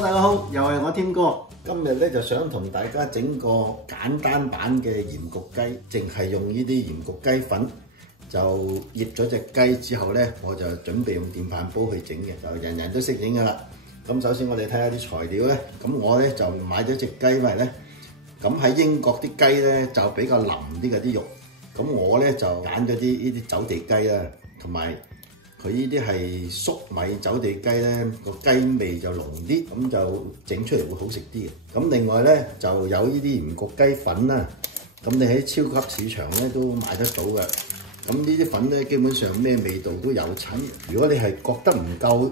Hello， 大家好，又係我添哥。今日咧就想同大家整個簡單版嘅鹽焗雞，淨係用呢啲鹽焗雞粉就醃咗隻雞之後咧，我就準備用電飯煲去整嘅，就人人都識整噶啦。咁首先我哋睇下啲材料咧，咁我咧就買咗隻雞嚟咧，咁喺英國啲雞咧就比較腍啲嘅啲肉，咁我咧就揀咗呢啲走地雞啦，同埋佢呢啲係粟米走地雞咧，個雞味就濃啲，咁就整出嚟會好食啲嘅。咁另外咧就有呢啲鹽焗雞粉啦，咁你喺超級市場咧都買得到嘅。咁呢啲粉咧基本上咩味道都有齊。如果你係覺得唔夠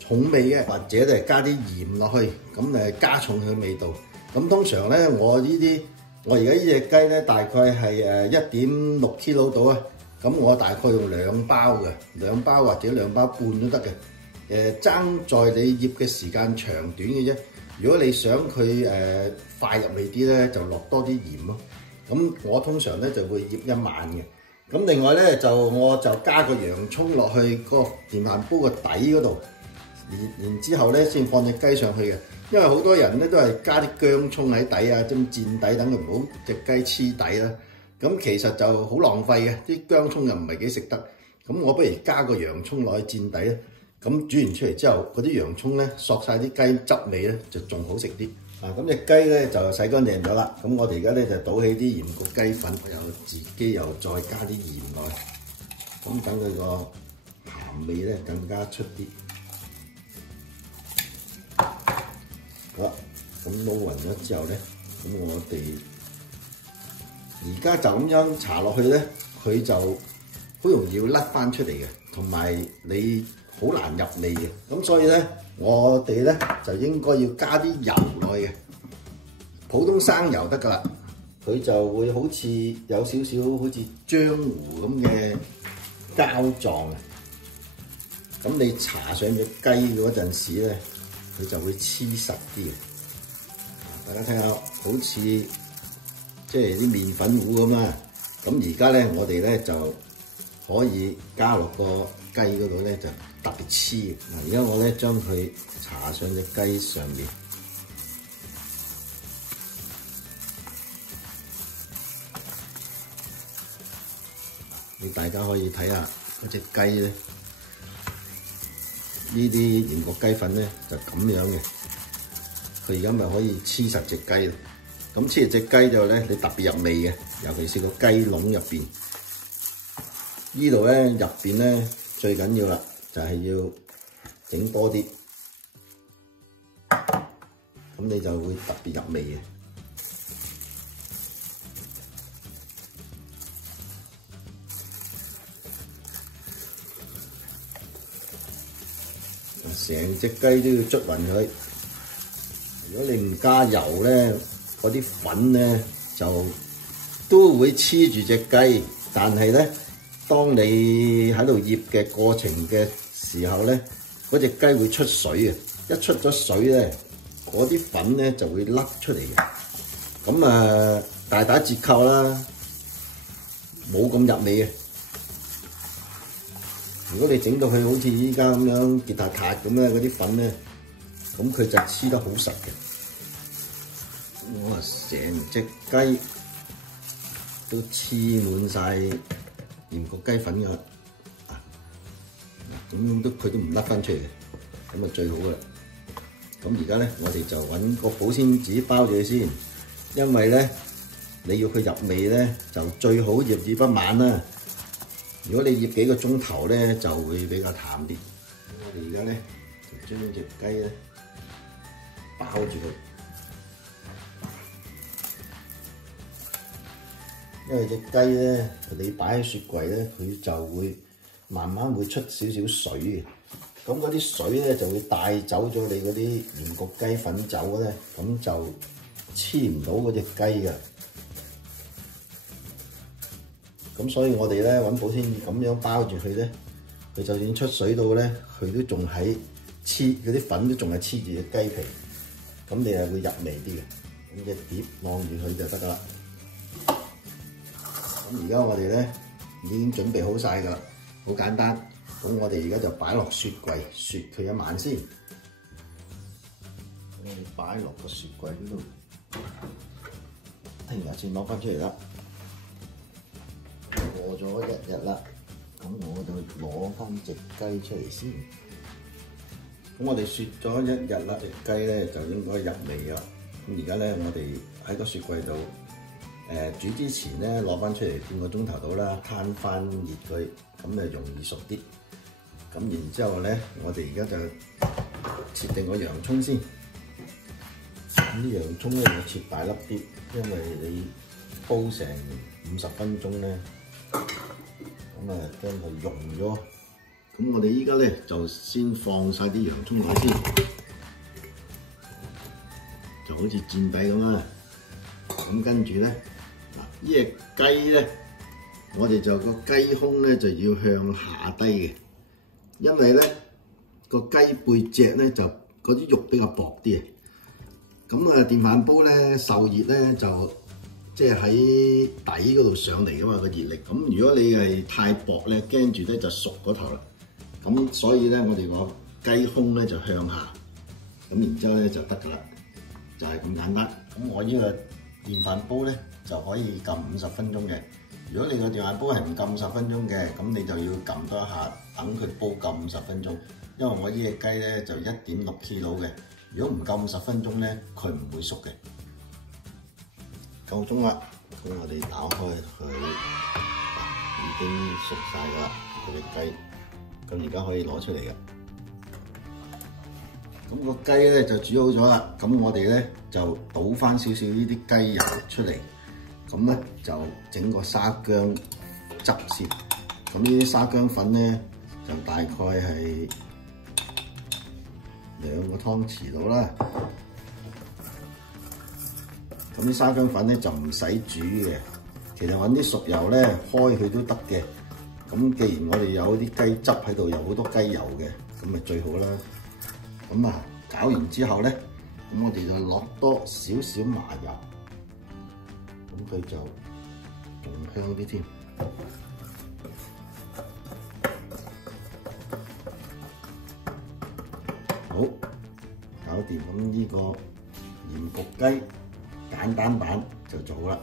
重味嘅，或者係加啲鹽落去，咁誒加重佢味道。咁通常咧我而家呢隻雞咧大概係1.6 kg 到啊。咁我大概用2包嘅，2包或者2包半都得嘅。爭在你醃嘅時間長短嘅啫。如果你想佢快入味啲咧，就落多啲鹽咯。咁我通常咧就會醃1晚嘅。咁另外咧我就加個洋葱落去個電飯煲個底嗰度，然之後咧先放隻雞上去嘅。因為好多人咧都係加啲薑葱喺底啊，咁墊底等佢唔好隻雞黐底啦。咁其實就好浪費嘅，啲薑葱又唔係幾食得。咁我不如加個洋葱落去墊底咧。咁煮完出嚟之後，嗰啲洋葱咧索晒啲雞汁味咧，就仲好食啲。咁隻雞咧就洗乾淨咗啦。咁我哋而家咧就倒起啲鹽焗雞粉，又自己又再加啲鹽落去，咁等佢個鹹味咧更加出啲。好啦，咁撈勻咗之後咧，咁我哋而家就咁樣搽落去咧，佢就好容易會甩翻出嚟嘅，同埋你好難入味嘅。咁所以咧，我哋咧就應該要加啲油落去嘅，普通生油得㗎啦。佢就會好似有少少好似漿糊咁嘅膠狀啊。咁你搽上隻雞嗰陣時咧，佢就會黐實啲嘅。大家睇下，好似即係啲麵粉糊咁啦，咁而家咧我哋咧就可以加落個雞嗰度咧就特別黐。而家我咧將佢搽上隻雞上面，你大家可以睇下嗰隻雞咧，呢啲鹽焗雞粉咧就咁樣嘅，佢而家咪可以黐實隻雞咯。咁黐住隻雞之後咧，你特別入味嘅，尤其是個雞籠入邊。呢度咧入邊咧最緊要啦，就係要整多啲，咁你就會特別入味嘅。成隻雞都要捽勻佢。如果你唔加油咧，嗰啲粉咧就都會黐住隻雞，但係咧，當你喺度醃嘅過程嘅時候咧，嗰隻雞會出水嘅，一出咗水咧，嗰啲粉咧就會甩出嚟嘅。咁大打折扣啦，冇咁入味嘅。如果你整到佢好似依家咁樣結塔塔咁咧，嗰啲粉咧，咁佢就黐得好實嘅。我成隻雞都黐滿晒鹽焗雞粉㗎，咁佢都唔甩翻出嚟，咁最好啦。咁而家咧，我哋就揾個保鮮紙包住佢先，因為咧你要佢入味咧，就最好醃1晚啦。如果你醃幾個鐘頭咧，就會比較淡啲。我哋而家咧就將隻雞咧包住佢。因為隻雞咧，你擺喺雪櫃咧，佢就會慢慢會出少少水嘅。咁嗰啲水咧就會帶走咗你嗰啲鹽焗雞粉走咧，咁就黐唔到嗰隻雞㗎。咁所以我哋咧揾保鮮紙咁樣包住佢咧，佢就算出水到咧，佢都仲喺黐嗰啲粉都仲係黐住隻雞皮，咁你係會入味啲嘅。咁隻碟晾住佢就得㗎啦。咁而家我哋咧已經準備好晒㗎啦，好簡單。咁我哋而家就擺落雪櫃雪佢1晚先。我哋擺落個雪櫃嗰度，聽日先攞翻出嚟啦。過咗1日啦，咁我就攞翻隻雞出嚟先。咁我哋雪咗1日啦，隻雞咧就應該入味啦。咁而家咧，我哋喺個雪櫃度煮之前咧攞翻出嚟半個鐘頭到啦，攤翻熱佢，咁就容易熟啲。咁然之後咧，我哋而家就切定個洋葱先。咁啲洋葱咧要切大粒啲，因為你煲成50分鐘咧，咁啊將佢溶咗。咁我哋依家咧就先放晒啲洋葱落先，就好似墊底咁啦。咁跟住咧，嗱，呢隻雞咧，我哋就個雞胸咧就要向下低嘅，因為咧個雞背脊咧就嗰啲肉比較薄啲啊。咁啊電飯煲咧受熱咧就即係喺底嗰度上嚟噶嘛個熱力。咁如果你係太薄咧，驚住咧就熟嗰頭啦。咁所以咧我哋個雞胸咧就向下，咁然之後咧就得噶啦，就係咁簡單。咁我呢個電飯煲咧就可以撳50分鐘嘅。如果你個電飯煲係唔撳50分鐘嘅，咁你就要撳多一下，等佢煲夠50分鐘。因為我呢隻雞咧就1.6 kg 嘅，如果唔夠50分鐘咧，佢唔會熟嘅。夠鐘啦，咁我哋打開佢，已經熟晒噶啦，嗰隻雞。咁而家可以攞出嚟嘅。咁個雞咧就煮好咗啦，咁我哋咧就倒翻少少呢啲雞油出嚟，咁咧就整個沙薑汁先。咁呢啲沙薑粉咧就大概係2個湯匙到啦。咁啲沙薑粉咧就唔使煮嘅，其實揾啲熟油咧開佢都得嘅。咁既然我哋有啲雞汁喺度，有好多雞油嘅，咁咪最好啦。咁啊，搞完之後咧，咁我哋就落多少少麻油，咁佢就仲香啲添。好，搞掂，咁呢個鹽焗雞簡單版就做好啦。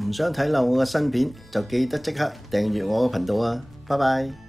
唔想睇漏我嘅新片，就記得即刻訂閱我嘅頻道啊！拜拜。